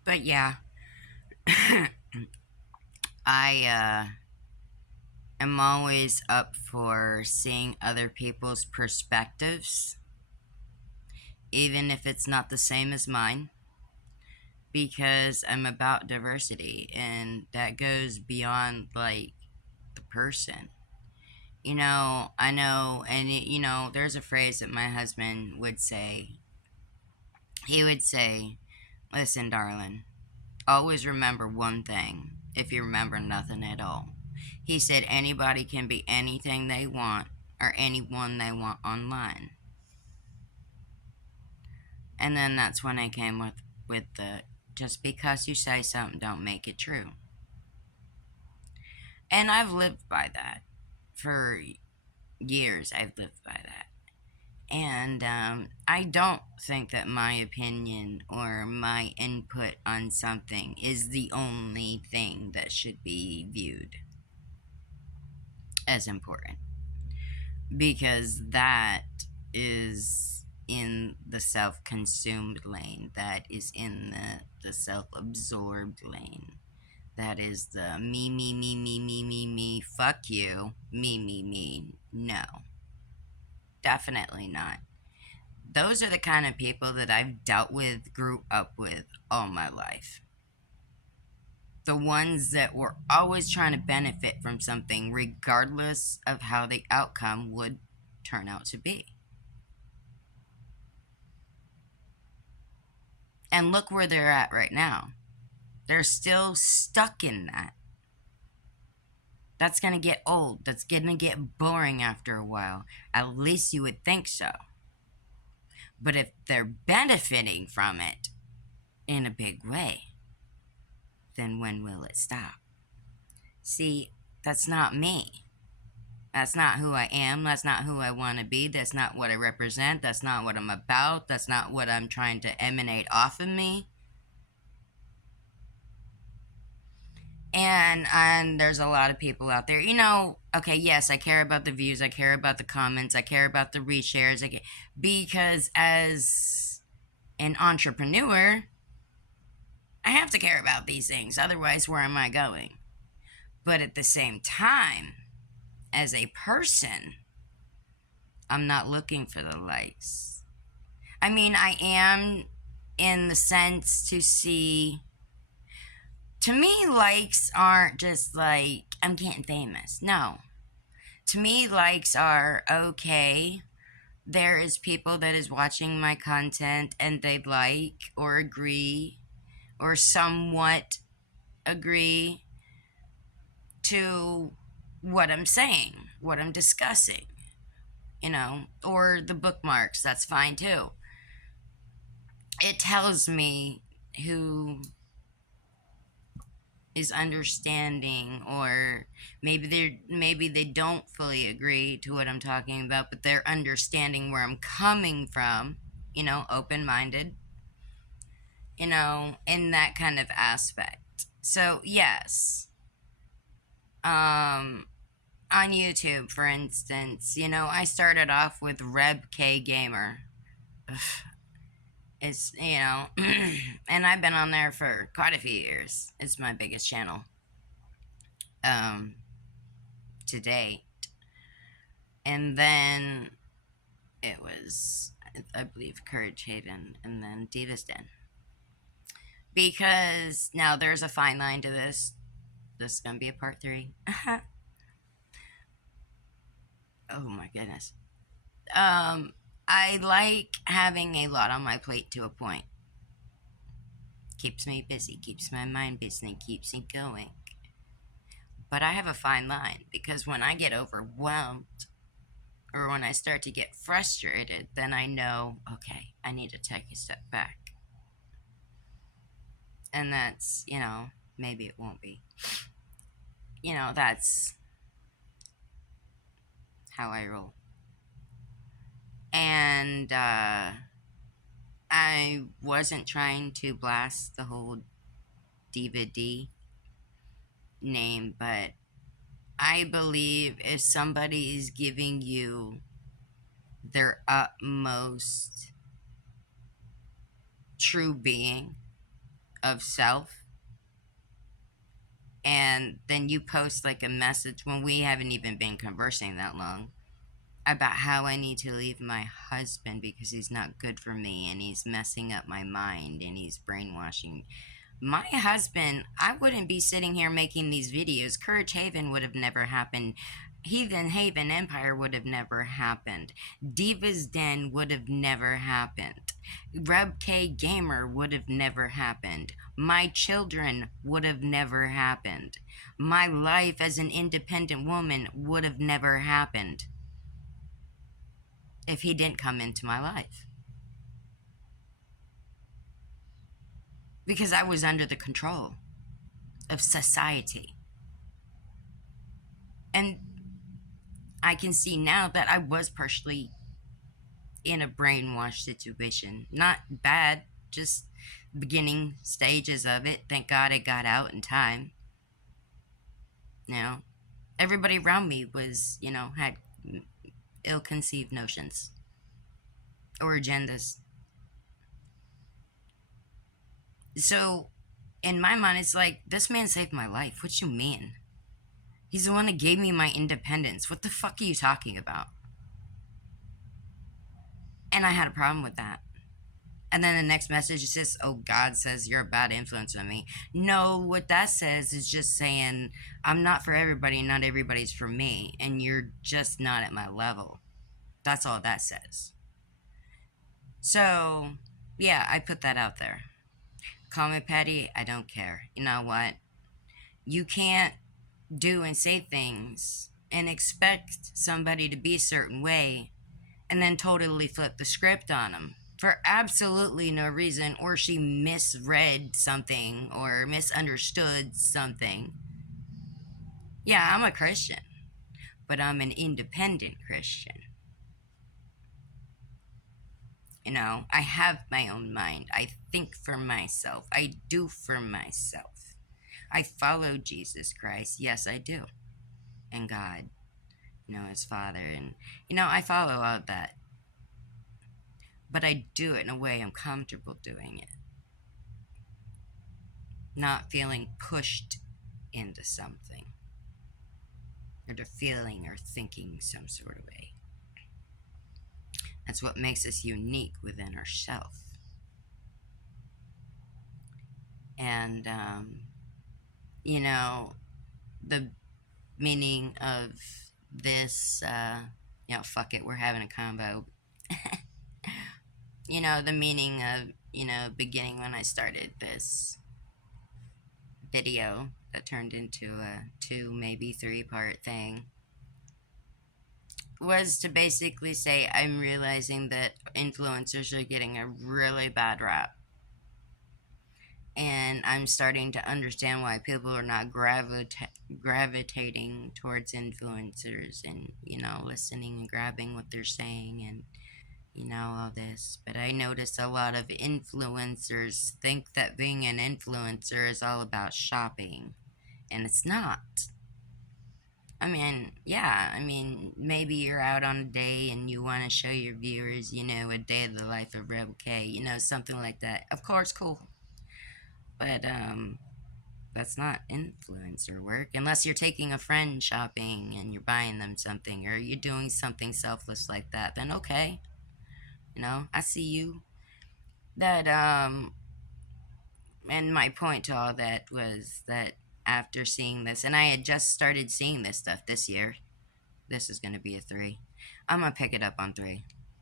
But yeah, I am always up for seeing other people's perspectives, even if it's not the same as mine, because I'm about diversity, and that goes beyond like the person. I know, and there's a phrase that my husband would say. He would say, "Listen, darling, always remember one thing if you remember nothing at all." He said anybody can be anything they want or anyone they want online. And then that's when I came with the just because you say something don't make it true. And I've lived by that for years. I've lived by that. And I don't think that my opinion or my input on something is the only thing that should be viewed as important, because that is in the self consumed lane, that is in the self absorbed lane, that is the me, fuck you, me. No, definitely not. Those are the kind of people that I've dealt with, grew up with all my life. The ones that were always trying to benefit from something, regardless of how the outcome would turn out to be. And look where they're at right now. They're still stuck in that. That's going to get old. That's going to get boring after a while. At least you would think so. But if they're benefiting from it in a big way, then when will it stop? See, that's not me. That's not who I am. That's not who I want to be. That's not what I represent. That's not what I'm about. That's not what I'm trying to emanate off of me. And there's a lot of people out there. Okay, yes, I care about the views. I care about the comments. I care about the reshares. Because as an entrepreneur, I have to care about these things. Otherwise, where am I going? But at the same time, as a person, I'm not looking for the likes. I mean, I am in the sense to see. To me, likes aren't just like I'm getting famous. No. To me, likes are okay. There is people that is watching my content and they like or agree or somewhat agree to what I'm saying, what I'm discussing, or the bookmarks. That's fine too. It tells me who is understanding, or maybe they don't fully agree to what I'm talking about, but they're understanding where I'm coming from, open-minded, in that kind of aspect. So yes, on YouTube, for instance, I started off with Reb K Gamer. It's, and I've been on there for quite a few years. It's my biggest channel um, to date. And then it was, I believe, Courage Haven, and then Diva's Den. Because now there's a fine line to this. This is going to be a part 3. Oh my goodness. I like having a lot on my plate to a point. Keeps me busy, keeps my mind busy, keeps me going. But I have a fine line, because when I get overwhelmed or when I start to get frustrated, then I know, okay, I need to take a step back. And that's, maybe it won't be. That's how I roll. And I wasn't trying to blast the whole DVD name, but I believe if somebody is giving you their utmost true being, of self, and then you post like a message when we haven't even been conversing that long about how I need to leave my husband because he's not good for me and he's messing up my mind and he's brainwashing my husband. I wouldn't be sitting here making these videos. Courage Haven would have never happened. Heathen Haven Empire would have never happened. Diva's Den would have never happened. Reb K Gamer would have never happened. My children would have never happened. My life as an independent woman would have never happened if he didn't come into my life. Because I was under the control of society. And I can see now that I was partially in a brainwash situation. Not bad, just beginning stages of it. Thank God I got out in time. You know, everybody around me was, had ill conceived notions or agendas. So, in my mind, it's like, this man saved my life. What you mean? He's the one that gave me my independence. What the fuck are you talking about? And I had a problem with that. And then the next message says, oh, God says you're a bad influence on me. No, what that says is just saying, I'm not for everybody, not everybody's for me, and you're just not at my level. That's all that says. So, yeah, I put that out there. Call me petty, I don't care. You know what? You can't do and say things and expect somebody to be a certain way and then totally flip the script on them for absolutely no reason, or she misread something or misunderstood something. Yeah, I'm a Christian, but I'm an independent Christian. I have my own mind. I think for myself. I do for myself. I follow Jesus Christ. Yes, I do. And God, his Father. And, I follow all that. But I do it in a way I'm comfortable doing it. Not feeling pushed into something. Or to feeling or thinking some sort of way. That's what makes us unique within ourselves. And, the meaning of this, fuck it, we're having a combo. The meaning of, beginning when I started this video that turned into a 2, maybe 3-part thing was to basically say I'm realizing that influencers are getting a really bad rap. And I'm starting to understand why people are not gravitating towards influencers and, listening and grabbing what they're saying and, all this. But I notice a lot of influencers think that being an influencer is all about shopping. And it's not. Maybe you're out on a day and you want to show your viewers, a day of the life of Rebel K, something like that. Of course, cool. But, that's not influencer work. Unless you're taking a friend shopping and you're buying them something or you're doing something selfless like that, then okay. I see you. That, and my point to all that was that after seeing this, and I had just started seeing this stuff this year, this is going to be a 3. I'm going to pick it up on 3.